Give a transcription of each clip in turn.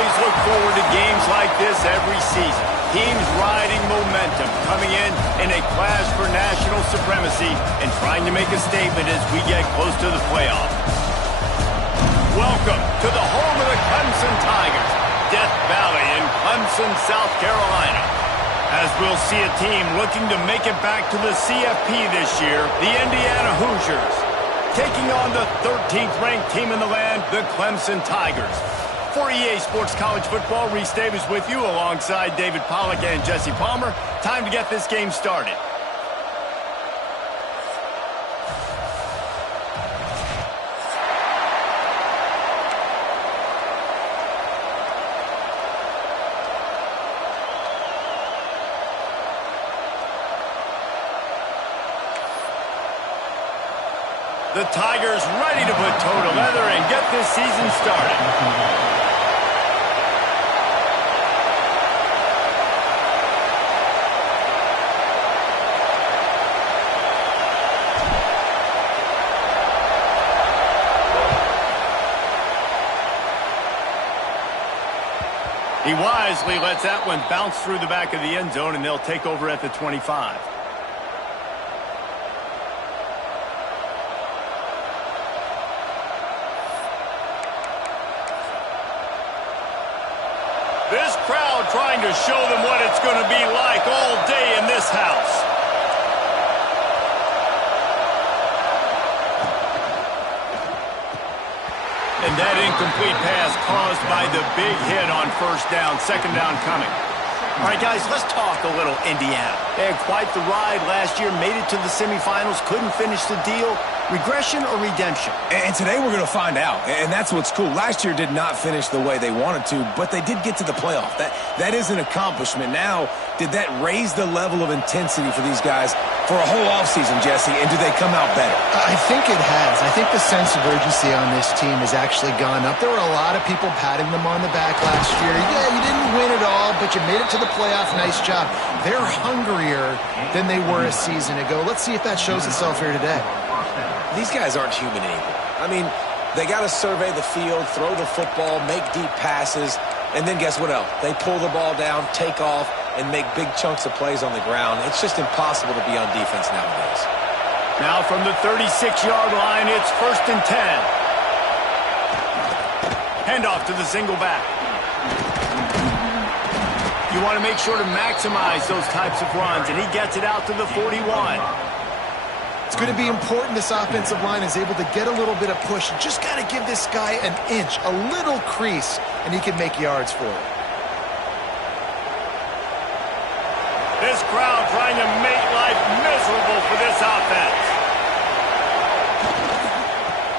always look forward to games like this every season. Teams riding momentum, coming in a clash for national supremacy and trying to make a statement as we get close to the playoffs. Welcome to the home of the Clemson Tigers, Death Valley in Clemson, South Carolina. As we'll see a team looking to make it back to the CFP this year, the Indiana Hoosiers, taking on the 13th ranked team in the land, the Clemson Tigers. For EA Sports College Football, Reese Davis with you alongside David Pollack and Jesse Palmer. Time to get this game started. The Tigers ready to put toe to leather and get this season started. He wisely lets that one bounce through the back of the end zone, and they'll take over at the 25. This crowd trying to show them what it's going to be like all day in this house. And that incomplete pass caused by the big hit on first down, second down coming. All right, guys, let's talk a little Indiana. They had quite the ride last year, made it to the semifinals, couldn't finish the deal. Regression or redemption? And today we're going to find out, and that's what's cool. Last year did not finish the way they wanted to, but they did get to the playoff. That is an accomplishment. Now, did that raise the level of intensity for these guys for a whole offseason, Jesse, and do they come out better? I think it has. I think the sense of urgency on this team has actually gone up. There were a lot of people patting them on the back last year. Yeah, you didn't win it all, but you made it to the playoff. Nice job. They're hungrier than they were a season ago. Let's see if that shows itself here today. These guys aren't human anymore. I mean, they got to survey the field, throw the football, make deep passes, and then guess what else? They pull the ball down, take off, and make big chunks of plays on the ground. It's just impossible to be on defense nowadays. Now from the 36-yard line, it's 1st and 10. Handoff to the single back. You want to make sure to maximize those types of runs, and he gets it out to the 41. It's going to be important this offensive line is able to get a little bit of push. Just got to give this guy an inch, a little crease, and he can make yards for it. This crowd trying to make life miserable for this offense.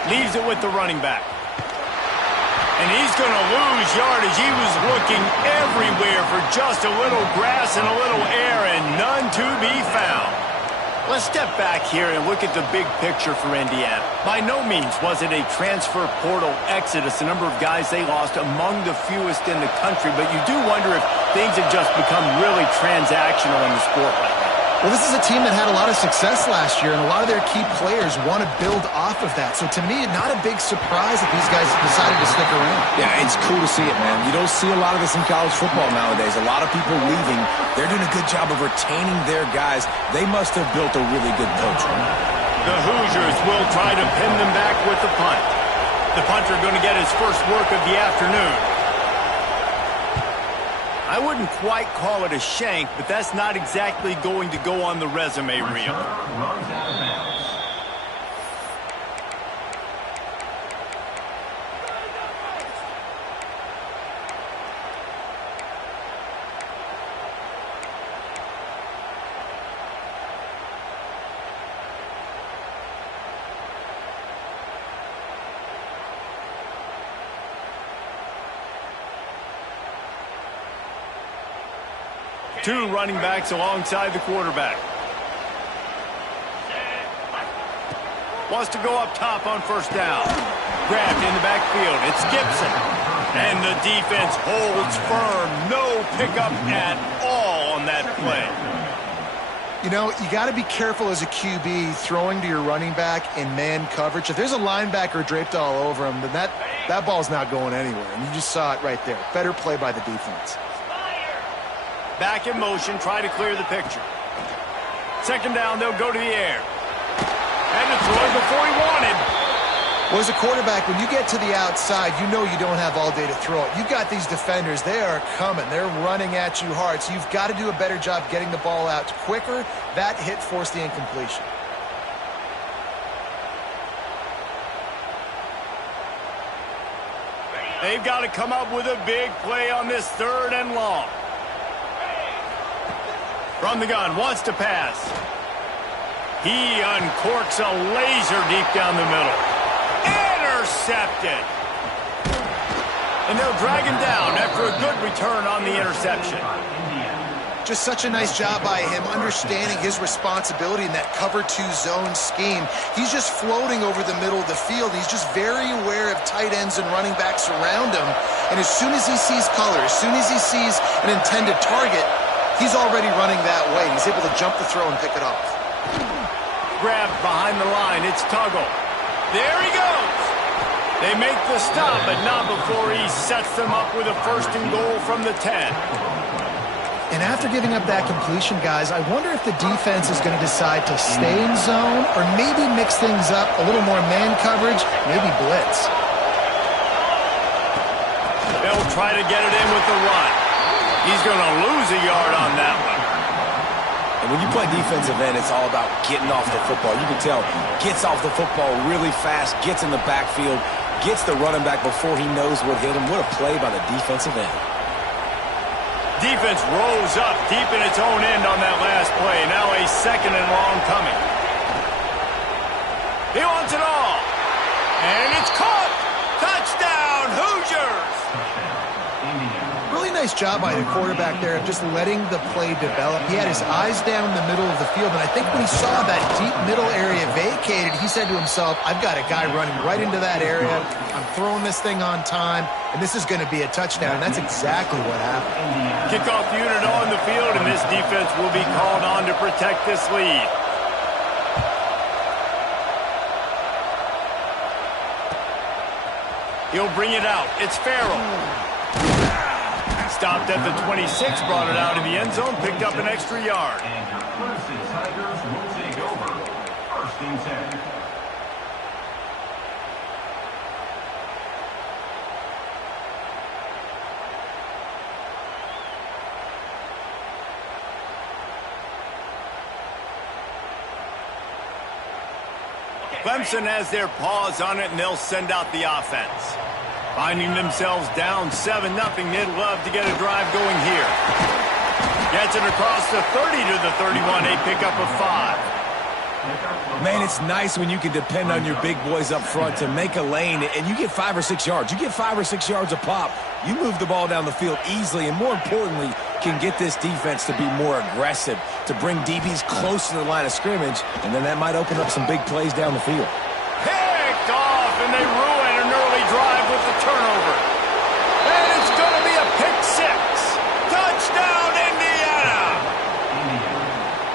Leaves it with the running back. And he's going to lose yardage. He was looking everywhere for just a little grass and a little air, and none to be found. Let's step back here and look at the big picture for Indiana. By no means was it a transfer portal exodus, the number of guys they lost among the fewest in the country, but you do wonder if things have just become really transactional in the sport right now. Well, this is a team that had a lot of success last year, and a lot of their key players want to build off of that. So to me, not a big surprise that these guys decided to stick around. Yeah, it's cool to see it, man. You don't see a lot of this in college football nowadays. A lot of people leaving. They're doing a good job of retaining their guys. They must have built a really good culture. The Hoosiers will try to pin them back with the punt. The punter going to get his first work of the afternoon. I wouldn't quite call it a shank, but that's not exactly going to go on the resume reel. Two running backs alongside the quarterback. Wants to go up top on first down. Grabbed in the backfield. It's Gibson. And the defense holds firm. No pickup at all on that play. You know, you got to be careful as a QB throwing to your running back in man coverage. If there's a linebacker draped all over him, then that That ball's not going anywhere, and you just saw it right there. Better play by the defense. Back in motion, try to clear the picture. Second down, they'll go to the air. Had to throw it before he wanted. Well, as a quarterback, when you get to the outside, you know you don't have all day to throw it. You've got these defenders. They are coming. They're running at you hard, so you've got to do a better job getting the ball out quicker. That hit forced the incompletion. They've got to come up with a big play on this 3rd and long. From the gun, wants to pass. He uncorks a laser deep down the middle. Intercepted. And they'll drag him down after a good return on the interception. Just such a nice job by him understanding his responsibility in that cover 2 zone scheme. He's just floating over the middle of the field. He's just very aware of tight ends and running backs around him. And as soon as he sees color, as soon as he sees an intended target, he's already running that way. He's able to jump the throw and pick it off. Grabbed behind the line. It's Tuggle. There he goes. They make the stop, but not before he sets them up with a 1st and goal from the 10. And after giving up that completion, guys, I wonder if the defense is going to decide to stay in zone or maybe mix things up, a little more man coverage, maybe blitz. They'll try to get it in with the run. He's going to lose a yard on that one. And when you play defensive end, it's all about getting off the football. You can tell, gets off the football really fast, gets in the backfield, gets the running back before he knows what hit him. What a play by the defensive end. Defense rose up deep in its own end on that last play. Now a 2nd and long coming. He wants it all. And it's caught. Touchdown, Hoosiers. Really nice job by the quarterback there of just letting the play develop. He had his eyes down the middle of the field, and I think when he saw that deep middle area vacated, he said to himself, I've got a guy running right into that area. I'm throwing this thing on time, and this is going to be a touchdown, and that's exactly what happened. Kickoff unit on the field, and this defense will be called on to protect this lead. He'll bring it out. It's Farrell. Stopped at the 26, brought it out of the end zone, picked up an extra yard. And your Clemson Tigers will take over. 1st and 10. Clemson has their paws on it, and they'll send out the offense. Finding themselves down 7-0, they'd love to get a drive going here. Gets it across the 30 to the 31, a pickup of 5. Man, it's nice when you can depend on your big boys up front to make a lane, and you get 5 or 6 yards. You get 5 or 6 yards a pop. You move the ball down the field easily, and more importantly, can get this defense to be more aggressive, to bring DBs close to the line of scrimmage, and then that might open up some big plays down the field. Picked off, and they ruin an early drive with the turnover. And it's going to be a pick 6. Touchdown, Indiana!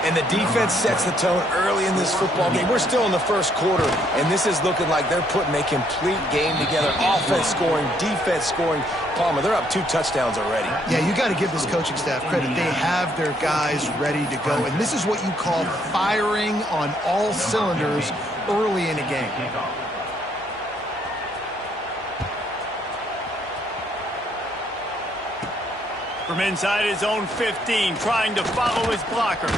And the defense sets the tone early in this football game. We're still in the 1st quarter, and this is looking like they're putting a complete game together. Offense scoring, defense scoring. Palmer, they're up 2 touchdowns already. Yeah, you got to give this coaching staff credit. They have their guys ready to go, and this is what you call firing on all cylinders early in a game. From inside his own 15, trying to follow his blockers.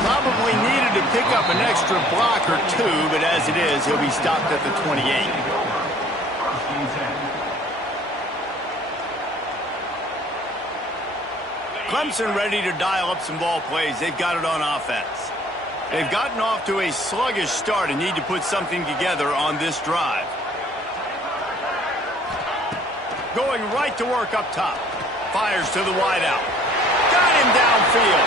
Probably needed to pick up an extra block or 2, but as it is, he'll be stopped at the 28. Clemson ready to dial up some ball plays. They've got it on offense. They've gotten off to a sluggish start and need to put something together on this drive. Going right to work up top. Fires to the wideout. Got him downfield.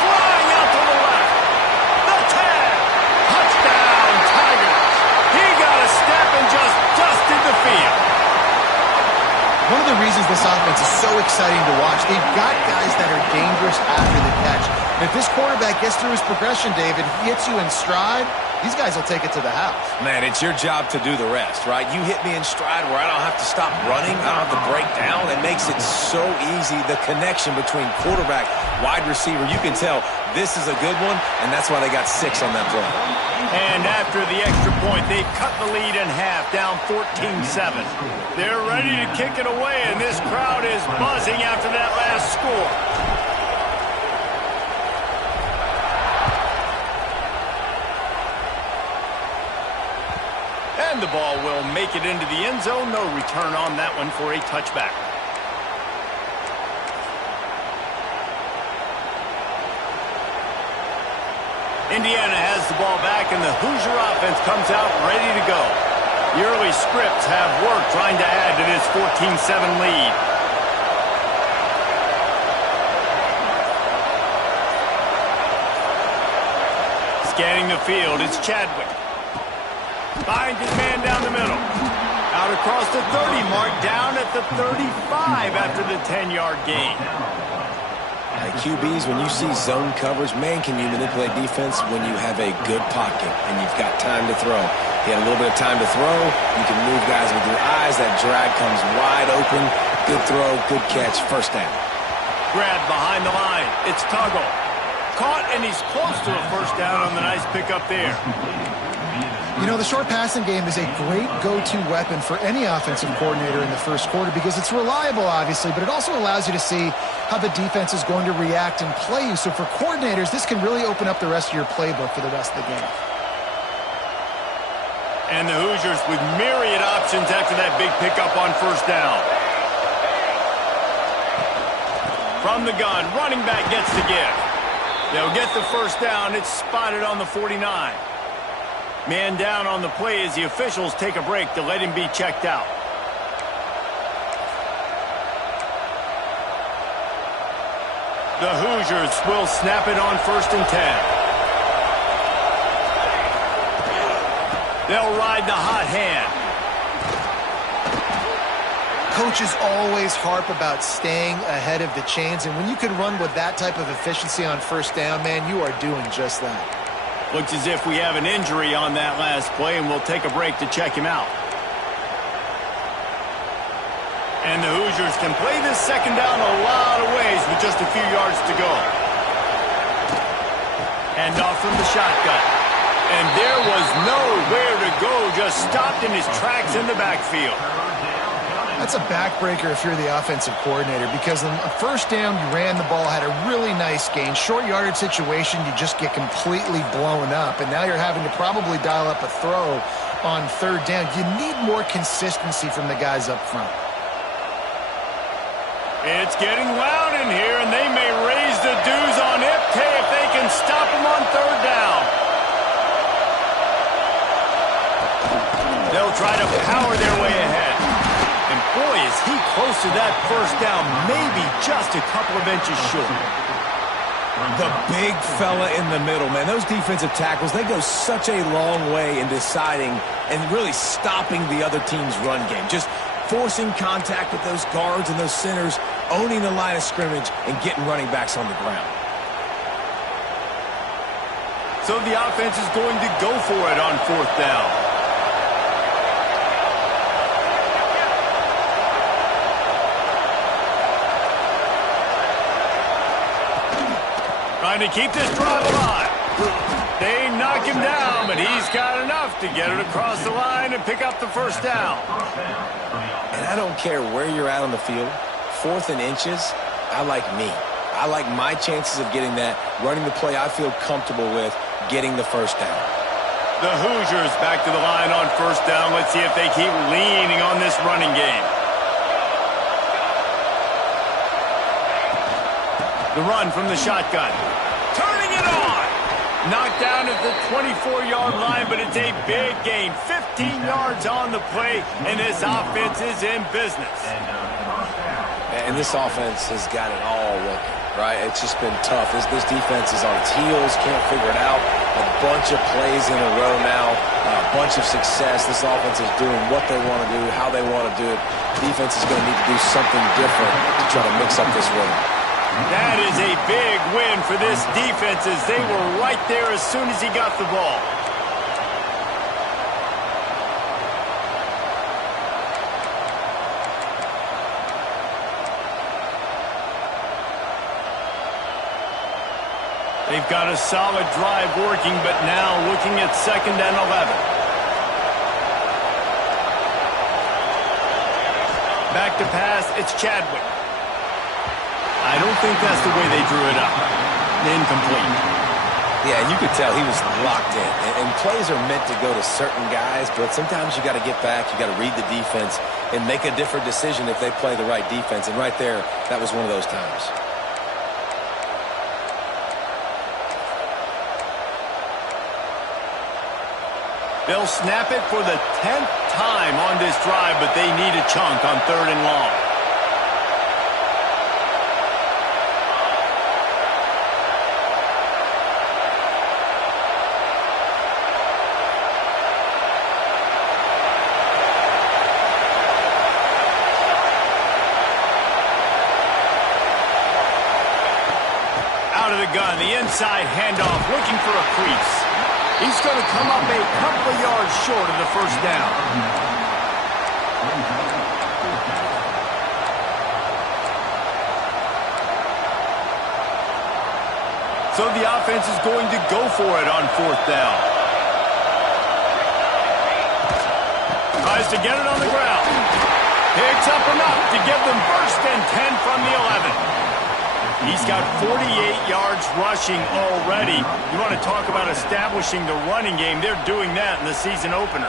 Flying out to the left. The tag. Touchdown, Tigers. He got a step and just dusted the field. One of the reasons this offense is so exciting to watch, they've got guys that are dangerous after the catch. And if this quarterback gets through his progression, David, he hits you in stride, these guys will take it to the house. Man, it's your job to do the rest, right? You hit me in stride where I don't have to stop running. I don't have to break down. It makes it so easy, the connection between quarterback, wide receiver. You can tell this is a good one, and that's why they got 6 on that play. And after the extra point, they've cut the lead in half, down 14-7. They're ready to kick it away, and this crowd is buzzing after that last score. And the ball will make it into the end zone. No return on that one for a touchback. Indiana has the ball back, and the Hoosier offense comes out ready to go. The early scripts have worked trying to add to this 14-7 lead. Scanning the field, it's Chadwick. Finds his man down the middle. Out across the 30 mark, down at the 35 after the 10-yard gain. QBs, when you see zone coverage, man, can you manipulate defense when you have a good pocket and you've got time to throw. He had a little bit of time to throw. You can move guys with your eyes. That drag comes wide open. Good throw, good catch, first down. Grab behind the line. It's Tuggle. Caught, and he's close to a first down on the nice pickup there. You know, the short passing game is a great go-to weapon for any offensive coordinator in the first quarter because it's reliable, obviously, but it also allows you to see how the defense is going to react and play you. So for coordinators, this can really open up the rest of your playbook for the rest of the game. And the Hoosiers with myriad options after that big pickup on first down. From the gun, running back gets the give. They'll get the first down. It's spotted on the 49. Man down on the play as the officials take a break to let him be checked out. The Hoosiers will snap it on 1st and 10. They'll ride the hot hand. Coaches always harp about staying ahead of the chains, and when you can run with that type of efficiency on first down, man, you are doing just that. Looks as if we have an injury on that last play, and we'll take a break to check him out. And the Hoosiers can play this second down a lot of ways with just a few yards to go. And off from the shotgun. And there was nowhere to go, just stopped in his tracks in the backfield. That's a backbreaker if you're the offensive coordinator because on first down, you ran the ball, had a really nice gain. Short yardage situation, you just get completely blown up. And now you're having to probably dial up a throw on third down. You need more consistency from the guys up front. It's getting loud in here, and they may raise the dues on Ipte if they can stop him on third down. They'll try to power their way ahead. And boy, is he close to that first down, maybe just a couple of inches short. The big fella in the middle, man. Those defensive tackles, they go such a long way in deciding and really stopping the other team's run game. Just forcing contact with those guards and those centers, owning the line of scrimmage, and getting running backs on the ground. So the offense is going to go for it on fourth down. Trying to keep this drive alive. They knock him down, but he's got enough to get it across the line and pick up the first down. And I don't care where you're at on the field, 4th and inches, I like me. I like my chances of getting that, running the play I feel comfortable with, getting the first down. The Hoosiers back to the line on first down. Let's see if they keep leaning on this running game. The run from the shotgun. Turning it on. Knocked down at the 24-yard line, but it's a big gain. 15 yards on the play, and this offense is in business. And this offense has got it all working, right? It's just been tough. This defense is on its heels, can't figure it out. A bunch of plays in a row now, a bunch of success. This offense is doing what they want to do, how they want to do it. Defense is going to need to do something different to try to mix up this rhythm. That is a big win for this defense as they were right there as soon as he got the ball. They've got a solid drive working, but now looking at 2nd and 11. Back to pass, it's Chadwick. I don't think that's the way they drew it up. Incomplete. Yeah, you could tell he was locked in. And plays are meant to go to certain guys, but sometimes you got to get back, you got to read the defense, and make a different decision if they play the right defense. And right there, that was one of those times. They'll snap it for the 10th time on this drive, but they need a chunk on 3rd and long. Out of the gun, the inside handoff, looking for a crease. He's going to come up a couple of yards short of the 1st down. So the offense is going to go for it on 4th down. Tries to get it on the ground. Picks up enough to give them 1st and 10 from the 11. He's got 48 yards rushing already. You want to talk about establishing the running game. They're doing that in the season opener.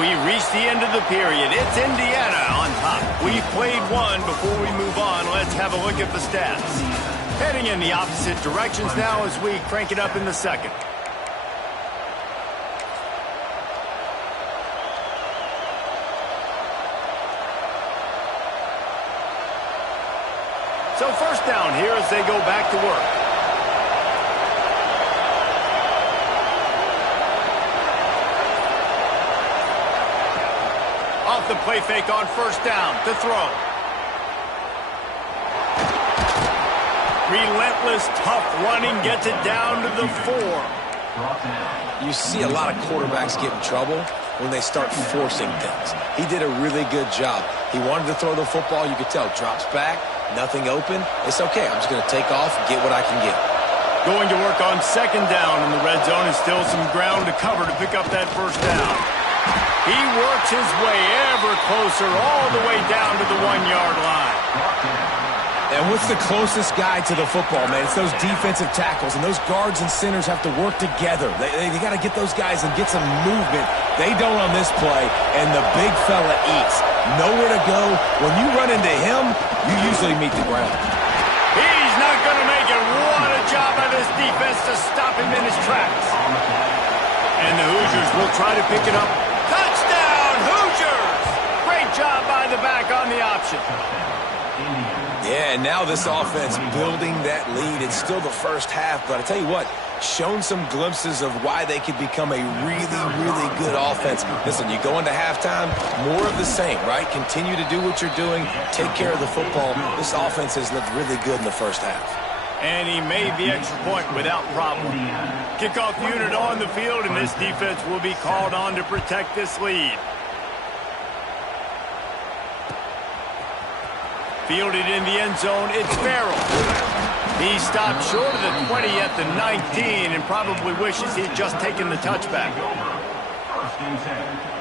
We reached the end of the period. It's Indiana on top. We've played one. Before we move on, let's have a look at the stats. Heading in the opposite directions now as we crank it up in the 2nd. So 1st down here as they go back to work. Off the play fake on 1st down to throw. Relentless, tough running gets it down to the 4. You see a lot of quarterbacks get in trouble when they start forcing things. He did a really good job. He wanted to throw the football. You could tell. Drops back. Nothing open. It's okay. I'm just going to take off and get what I can get. Going to work on 2nd down in the red zone, and still some ground to cover to pick up that 1st down. He works his way ever closer all the way down to the 1-yard line. And what's the closest guy to the football, man? It's those defensive tackles, and those guards and centers have to work together. They got to get those guys and get some movement. They don't on this play, and the big fella eats. Nowhere to go. When you run into him, you usually meet the ground. He's not going to make it. What a job by this defense to stop him in his tracks. And the Hoosiers will try to pick it up. Touchdown, Hoosiers! Great job by the back on the option. Yeah, and now this offense building that lead. It's still the 1st half, but I tell you what, shown some glimpses of why they could become a really, really good offense. Listen, you go into halftime, more of the same, right? Continue to do what you're doing, take care of the football. This offense has looked really good in the 1st half. And he made the extra point without problem. Kickoff unit on the field, and this defense will be called on to protect this lead. Fielded in the end zone, it's Farrell. He stopped short of the 20 at the 19 and probably wishes he'd just taken the touchback. 1st and 10.